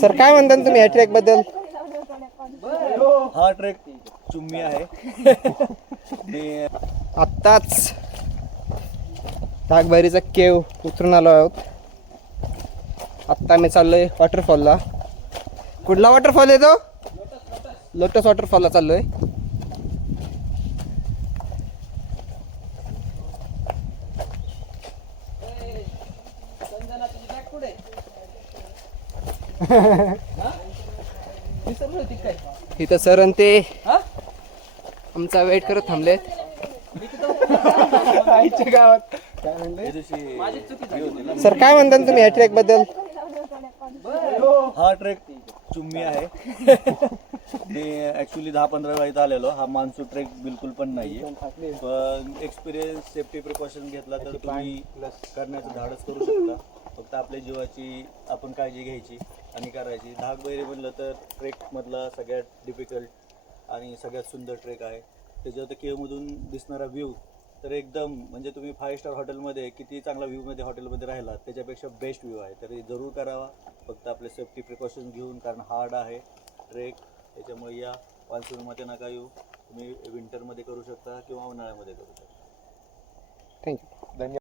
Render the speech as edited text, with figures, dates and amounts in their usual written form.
Sir काय म्हणता तुम्ही या ट्रेक बद्दल? हा ट्रेक चुम्मी आहे. आत्ताच नागबैरीचा केव उतरून आलो आहोत. आत्ता मी चाललोय वॉटरफॉलला. कुठला वॉटरफॉल आहे तो? लोटस वॉटरफॉलला चाललोय. इथं सर आणि ते आमचा वेट करत थांबलेत. आईच्या गावात सर काय म्हणता तुम्ही या ट्रेक बद्दल? हा ट्रेक चुम्मी आहे. मी ॲक्च्युली 10-15 वेळा इथं आलेलो. हा मान्सून ट्रेक बिलकुल पण नाही आहे. पण एक्सपिरियन्स सेफ्टी प्रिकॉशन घेतला तर तुम्ही करण्याचं धाडस करू शकता. फक्त आपल्या जीवाची आपण काळजी घ्यायची आणि करायची. नागबैरी म्हणलं तर ट्रेकमधला सगळ्यात डिफिकल्ट आणि सगळ्यात सुंदर ट्रेक आहे. त्याच्यावर केवमधून दिसणारा व्ह्यू तर एकदम म्हणजे तुम्ही 5 स्टार हॉटेलमध्ये किती चांगला व्ह्यूमध्ये हॉटेलमध्ये राहिलात त्याच्यापेक्षा बेस्ट व्ह्यू आहे. तरी जरूर करावा, फक्त आपले सेफ्टी प्रिकॉशन घेऊन, कारण हार्ड आहे ट्रेक. त्याच्यामुळे या मान्सूनमध्ये नका येऊ. तुम्ही विंटरमध्ये करू शकता किंवा उन्हाळ्यामध्ये करू शकता.